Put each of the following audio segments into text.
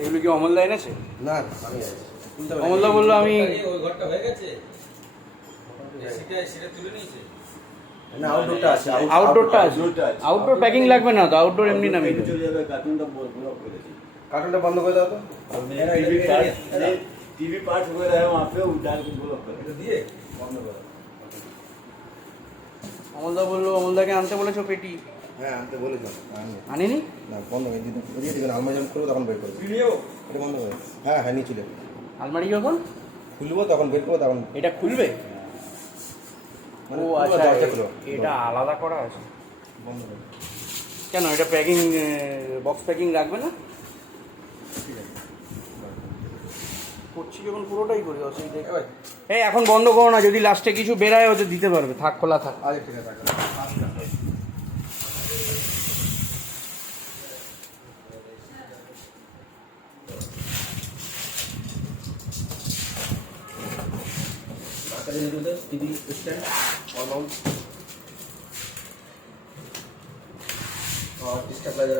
এগুলো কি অমলদা এনেছে? না আমি অমলদা বললো আমি ওই ঘরটা হয়ে গেছে, সেটা তুলে নিয়েছে। না আউটডোরটা আছে, আউটডোরটা আছে। আউটডোর প্যাকিং লাগবে না তো, আউটডোর এমনি নামিয়ে দেবে। চলে যাবে, কার্টুনটা ব্লক করে দিই। কার্টুনটা বন্ধ করে দাও তো। टीवी पार्ट्स वगैरह है वहाँ पे डाल के ब्लॉक कर এটা দিয়ে বন্ধ করো। অমলদা বললো, অমলদাকে আনতে বলেছো পেটি, হ্যাঁ আনতে বলেছো, আনেনি? না বন্ধ করে দিন, দিয়ে দিবেন আলমারি যখন করবো তখন বের করবো। ভিডিও এটা বন্ধ করে, হ্যাঁ হ্যাঁ নিয়ে চলে যাবে। আলমারি যখন খুলবো তখন বের করবো তখন। এটা খুলবে? মানে ও পুরো আচ্ছা, দরজা খুলো। এটা আলাদা করা আছে। বন্ধ করে কেন এটা প্যাকিং, বক্স প্যাকিং রাখবে না? ঠিক আছে। করছি যখন পুরোটাই করি, অসুবিধা নেই। এই এখন বন্ধ করো না, যদি লাস্টে কিছু বেরায় হয়তো দিতে পারবে, থাক খোলা থাক। আচ্ছা ঠিক আছে, टीवी स्टैंड और माउंट और स्टेबलाइजर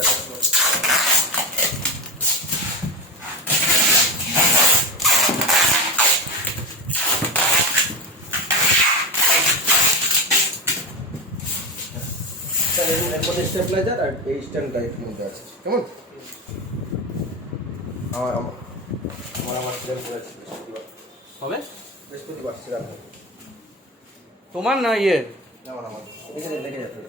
স্টেবলাইজার আর এই স্ট্যান্ড টাইপ মধ্যে আছে, কেমন? আমার আমার আমার সিরিয়াল করেছি হবে বৃহস্পতিবার সিরিয়াল তোমার না ইয়ে? আমার আমার দেখে যাচ্ছে।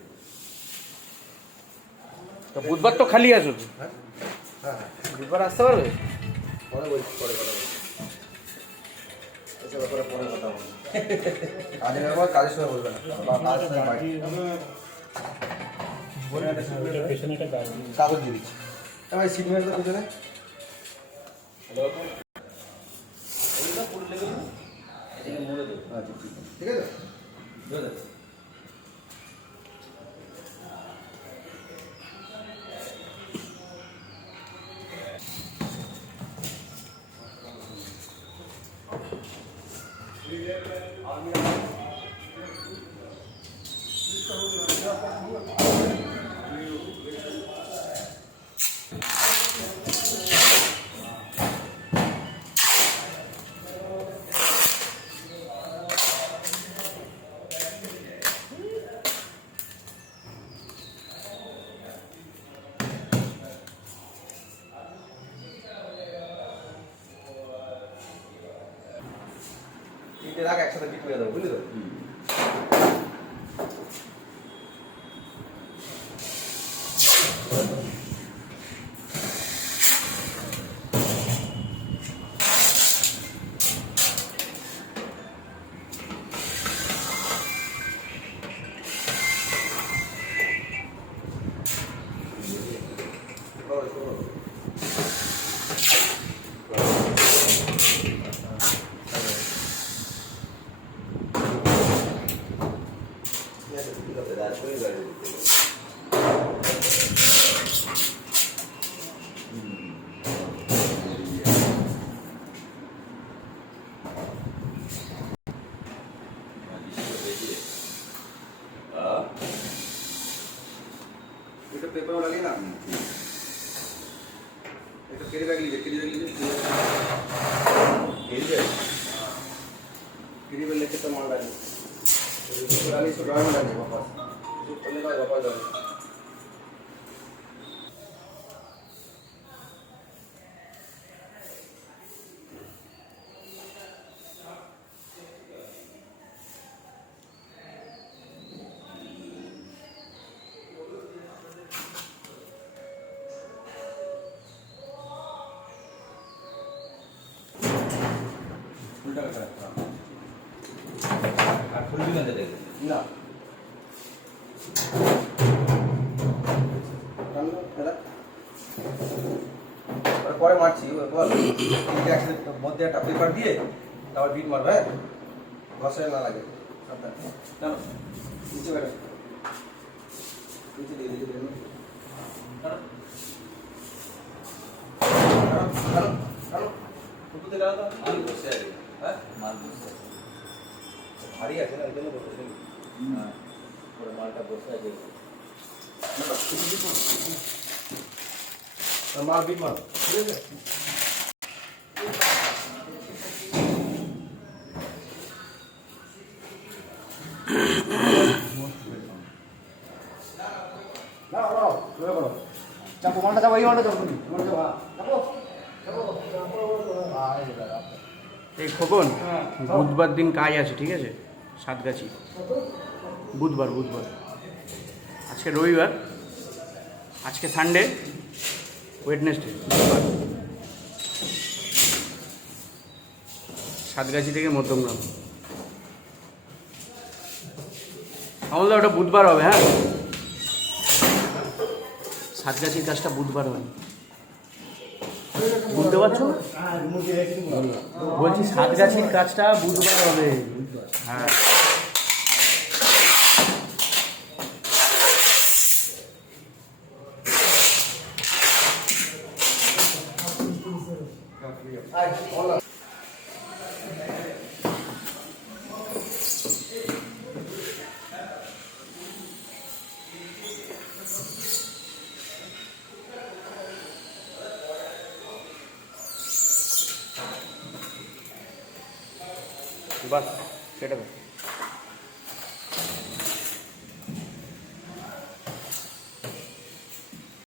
তো বুধবার তো খালি আছো তো? হ্যাঁ হ্যাঁ হ্যাঁ, বুধবার আসতে পারবে? পরে বলছি, পরে কথা বলছি, এসব ব্যাপারে পরে কথা বলবো। কাজের ব্যাপার কাজের সময় বলবে না, বা কাজের সময় বাইরে কাগজ দিয়ে দিচ্ছি। ভাই সিট মেরে তো পেছনে এদিকে মুড়ে দেবো। আচ্ছা ঠিক আছে। ধরে দেবো। তিনটে রাখ একসাথে ফিট করে দেবো, বুঝলি তো? এটা পেপারও লাগে না, একটা ক্যারি ব্যাগ লিখে, ক্যারি ব্যাগ লিখে ক্যারি ব্যাগ লিখে তো মাল লাগে डाली सो ड्राइवर डाली वापस जो पहले का वापस डाली उल्टा कर रहा है আর খুলবি না দেখে ना পরে মারছি বল তিনটে একসাথে মধ্যে একটা পেপার দিয়ে তারপর বিট মারবে, হ্যাঁ ঘষে না লাগে চলো নিচে বেরো নিচে দিয়ে দিকে দেন কারণ কারণ ফুটুতে গেল তো মাল বসে আছে, হ্যাঁ মাল বসে আছে, ভারী আছে না, এই জন্য বলতেছি। হ্যাঁ পুরো মালটা বসে আছে। আর মাল বিট মারো, ঠিক আছে? চাপো মালটা যাবো, এই মালটা যাবো, এই খোকন বুধবার দিন কাজ আছে, ঠিক আছে? সাতগাছি বুধবার বুধবার, আজকে রবিবার, আজকে সানডে, ওয়েডনেসডে, বুধবার সাতগাছি থেকে মধ্যমগ্রাম। আমলদা ওটা বুধবার হবে, হ্যাঁ? সাতগাছির কাজটা বুধবার হবে, বুঝতে পারছো? বলছি সাতগাছির কাজটা বুধবার হবে, হ্যাঁ। বাস সেটা